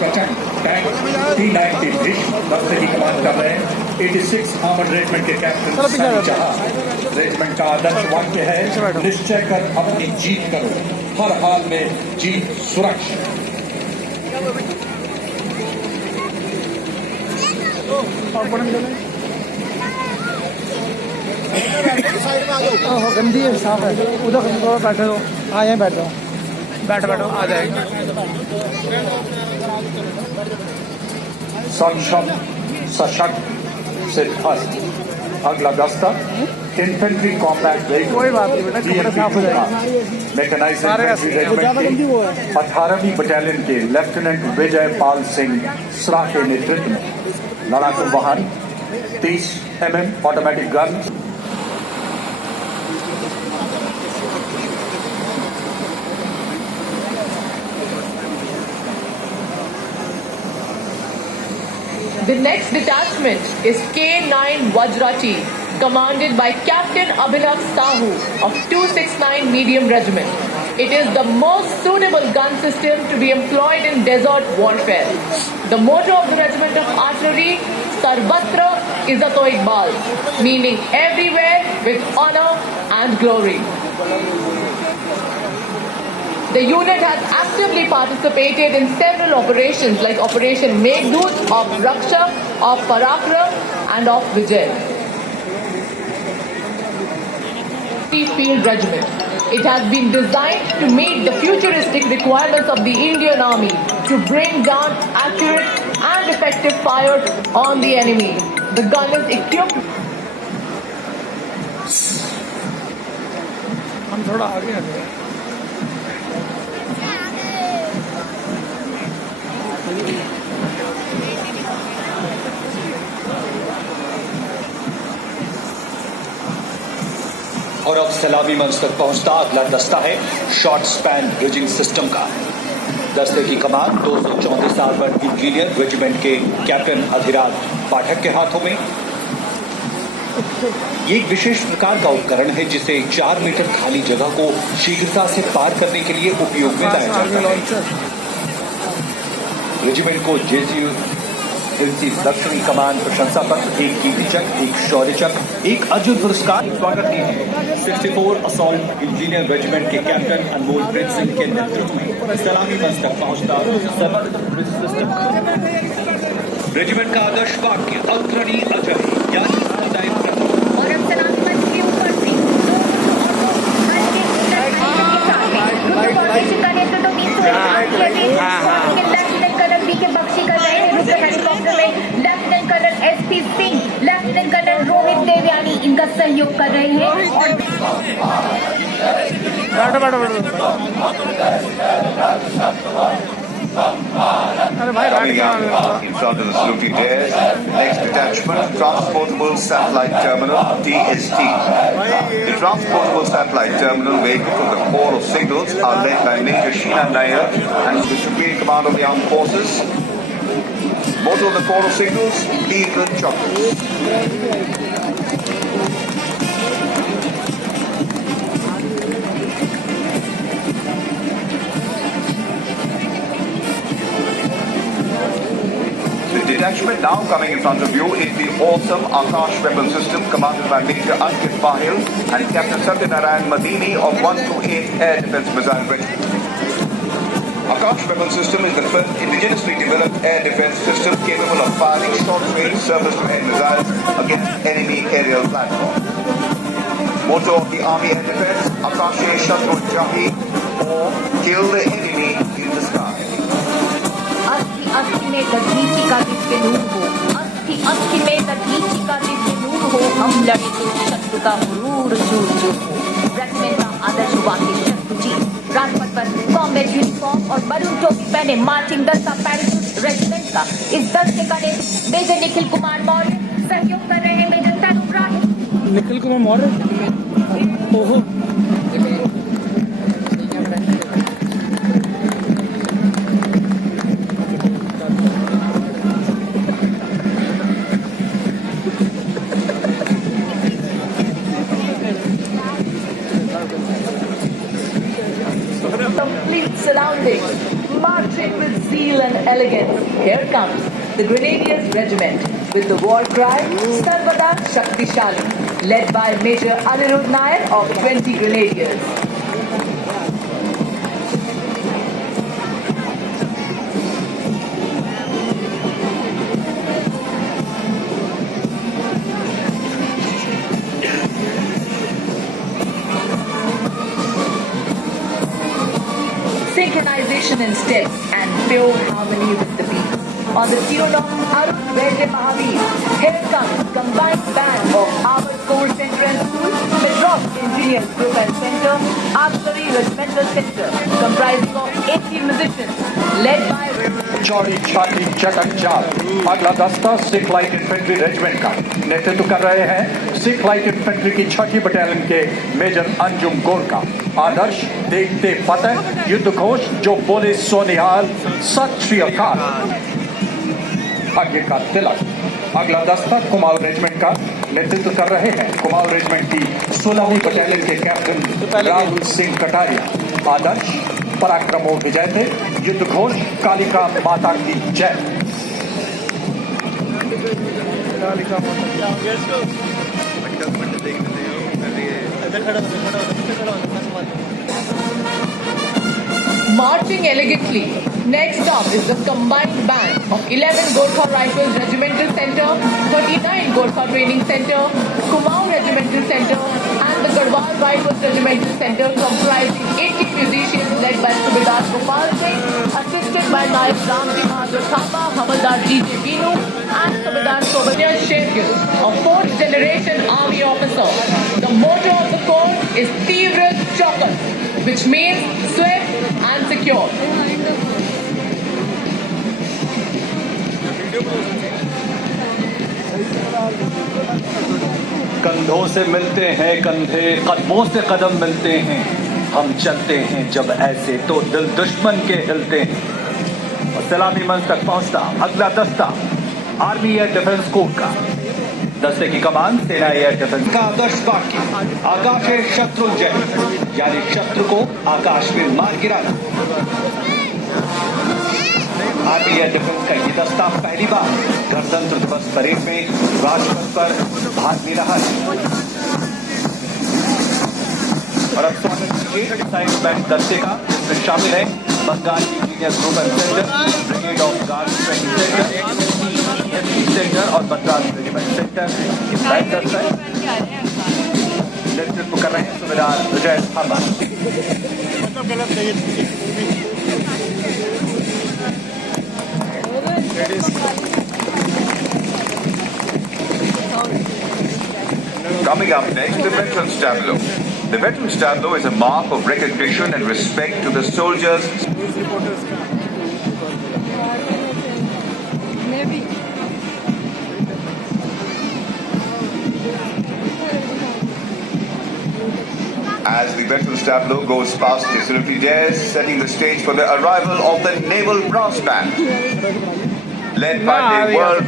प्रचंड tank T-90 Bhishma दस्ते की कमान कर रहे हैं 86 आर्मर्ड रेजिमेंट के कैप्टन सनी जहां। रेजिमेंट का आदर्श वाक्य है निश्चय कर अपनी जीत करो, हर हाल में जीत सुरक्षित। गंदी है, साफ है, उधर थोड़ा बैठे हो। हाँ यहीं बैठ जाओ, बैठो बैठो, आ जाएगा। सक्षम सशक्त सिद्धहस्त। अगला दस्ता इन्फेंट्री कॉम्बैट कोई बात नहीं बेटा, कपड़े साफ हो जाएगा। मैकेनाइज्ड इन्फेंट्री रेजिमेंट के 18वीं बटालियन के लेफ्टिनेंट विजय पाल सिंह सरा के नेतृत्व में लड़ाकू वाहन 30 mm automatic gun The next detachment is K9 Vajrati, commanded by Captain Abhinav Sahu of 269 Medium Regiment. It is the most suitable gun system to be employed in desert warfare. The motto of the regiment of artillery, Sarvatra Izzato Iqbal, meaning everywhere with honor and glory. The unit has actively participated in several operations like Operation Meghdoot, of Raksha, of Parakram and of Vijay. Field Regiment. It has been designed to meet the futuristic requirements of the Indian Army to bring down accurate and effective fire on the enemy. The gun is equipped. हम थोड़ा आगे आ गए। और अब सलामी मंच तक पहुंचता अगला दस्ता है शॉर्ट स्पैन ब्रिजिंग सिस्टम का। दस्ते की कमान 234 आर्मर्ड इंजीनियर रेजिमेंट के कैप्टन अधिराज पाठक के हाथों में। ये एक विशेष प्रकार का उपकरण है जिसे 4 मीटर खाली जगह को शीघ्रता से पार करने के लिए उपयोग में लाया जाता है। रेजिमेंट को जेसीयू दक्षिणी कमान प्रशंसा पत्र, एक कीर्ति चक्र, एक शौर्य चक्र, एक अर्जुन पुरस्कार स्वागत कीजिए 64 असॉल्ट इंजीनियर रेजिमेंट के कैप्टन अनमोल प्रिंस सिंह के नेतृत्व में सलामी मंच तक पहुंचता सिस्टम। रेजिमेंट का आदर्श वाक्य अग्रणी अजय यानी सदैव प्रथम। और अब सलामी मंच के ऊपर से हेलीकॉप्टर में lieutenant colonel SP Singh, lieutenant colonel Rohit Devyani इनका सहयोग कर रहे हैं। और Coming out in front of the saluting dares, next detachment, Transportable Satellite Terminal, TST. The Transportable Satellite Terminal vehicle from the Corps of Signals are led by Major Sheena Nair and the Supreme Command of the Armed Forces. Motto of the Corps of Signals, Cleveland Chocolates. The detachment now coming in front of you is the awesome Akash weapon system commanded by Major Ankit Bahil and Captain Satyanarayan Madini of 128 Air Defence Missile Regiment. Akash weapon system is the first indigenously developed air defence system capable of firing short-range surface-to-air missiles against enemy aerial platforms. Motto of the Army Air Defence, Akashe Shatru Jahi, or kill the enemy in the sky. अस्थि में दधीची का दिव्य नूर हो, अस्थि में दधीची का दिव्य नूर हो, हम लड़े तो शत्रु का हुरूर चूर चूर हो। रेजिमेंट का आदर्श वाक्य शत्रु जी राजपथ पर कॉम्बैट यूनिफॉर्म और मरून टोपी पहने मार्चिंग दस्ता पैराशूट रेजिमेंट का इस दस्ते का मेजर निखिल कुमार मौर्य सहयोग कर रहे हैं। मेजर तरुण राय निखिल कुमार मौर्य, ओहो Complete surroundings, marching with zeal and elegance. begins. Here comes the Grenadiers Regiment with the war cry Sarvada Shaktishali, led by Major Anirudh Nair of 20 Grenadiers. Synchronization in steps and pure harmony with the beat. On the tune of Arun Vaidya Mahavir, here comes combined band of our Core Center and School, Madras Engineers Group and Center, Artillery Regimental Center, comprising of 80 musicians, led by चौड़ी छाती चटक चाल। अगला दस्ता Sikh light infantry regiment का नेतृत्व कर रहे हैं सिख लाइट इन्फेंट्री की 6ठी बटालियन के मेजर अंजुम गोरका। आदर्श देखते फतेह युद्ध घोष जो बोले सोनिहाल सत श्री अकाल। आगे का तिलक। अगला दस्ता कुमाऊं रेजिमेंट का नेतृत्व कर रहे हैं कुमाऊं रेजिमेंट की 16वीं बटालियन के कैप्टन राहुल सिंह कटारिया। आदर्श पराक्रमो विजय थे युद्ध घोष कालिका माता की जय। marching elegantly. Next up is the combined band of 11 Gorkha Rifles Regimental Center, 39 Gorkha Training Center, Kumaon Regimental Center and the Garhwal Rifles Regimental Center, comprising 80 musicians led by Subedar Gopal Singh, assisted by Naik Ramji Bahadur Thapa, Havaldar G.J. Binu and Subedar Sobhanya Shergill, a 4th generation army officer. The motto of the corps is Tivrat Chaukas, which means swift and secure. कंधों से मिलते हैं कंधे, कदमों से कदम मिलते हैं, हम चलते हैं जब ऐसे तो दिल दुश्मन के हिलते हैं। और सलामी मंच तक पहुंचता अगला दस्ता आर्मी एयर डिफेंस कोर का। दस्ते की कमान सेना एयर डिफेंस का आदर्श वाक्य आकाश है शत्रुंजय, यानी शत्रु को आकाश में मार गिराना। आर्मी एयर डिफेंस का ये दस्ता पहली बार गणतंत्र दिवस परेड में राजपथ पर भाग ले रहा है। और अब स्वागत कीजिए साइंस बैंड दस्ते का, जिसमें शामिल है Bengal engineer group and centre, brigade of guard training centre, SP centre और मद्रास रेजिमेंट सेंटर। इस बैंड दस्ता नेतृत्व कर रहे हैं सुबेदार विजय Thapa. Coming up next, the Veterans Tableau. The Veterans Tableau is a mark of recognition and respect to the soldiers. As the Veterans Tableau goes past the salutatory dares, setting the stage for the arrival of the Naval Brass Band, led by the world.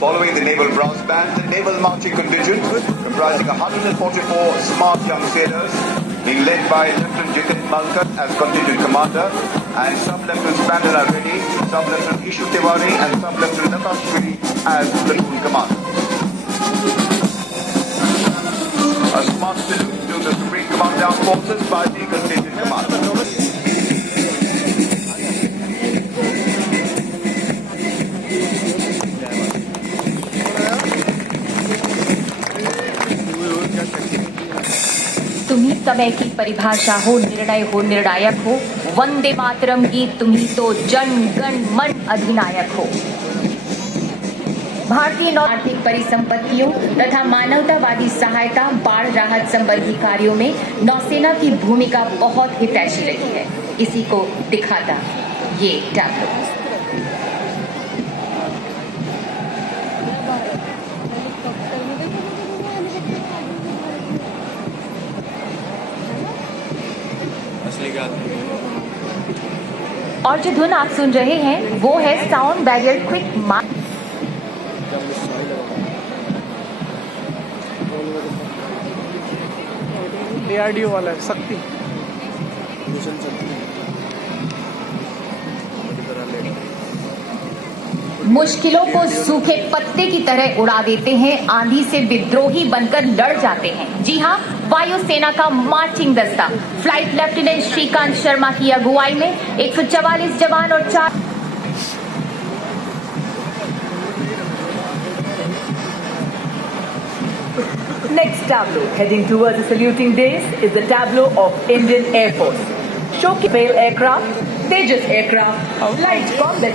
Following the Naval Brass Band, the Naval Marching Contingent, comprising 144 smart young sailors, being led by Lieutenant Jitin Malkar as Contingent Commander, and Sub-Lieutenant Spandana Reddy, Sub-Lieutenant Ishu Tiwari, and Sub-Lieutenant Natashri as Platoon Commander. A smart salute to the Supreme Command Armed Forces by the Contingent Commander. तुम्ही समय की परिभाषा हो, निर्णय हो, निर्णायक हो, वंदे मातरम गीत तुम्ही तो जन गण मन अधिनायक हो। भारतीय आर्थिक परिसंपत्तियों तथा मानवतावादी सहायता, बाढ़ राहत संबंधी कार्यों में नौसेना की भूमिका बहुत हितैषी रही है। इसी को दिखाता ये टैब्लो। और जो धुन आप सुन रहे हैं वो है sound barrier quick mark. DRDO वाला है शक्ति। मुश्किलों को सूखे पत्ते की तरह उड़ा देते हैं, आंधी से विद्रोही बनकर लड़ जाते हैं। जी हां, वायुसेना का मार्चिंग दस्ता फ्लाइट लेफ्टिनेंट श्रीकांत शर्मा की अगुवाई में 144 जवान और 4 Next tableau, heading towards the saluting days, is the tableau of Indian Air Force. Showcase aircraft, Tejas aircraft, light combat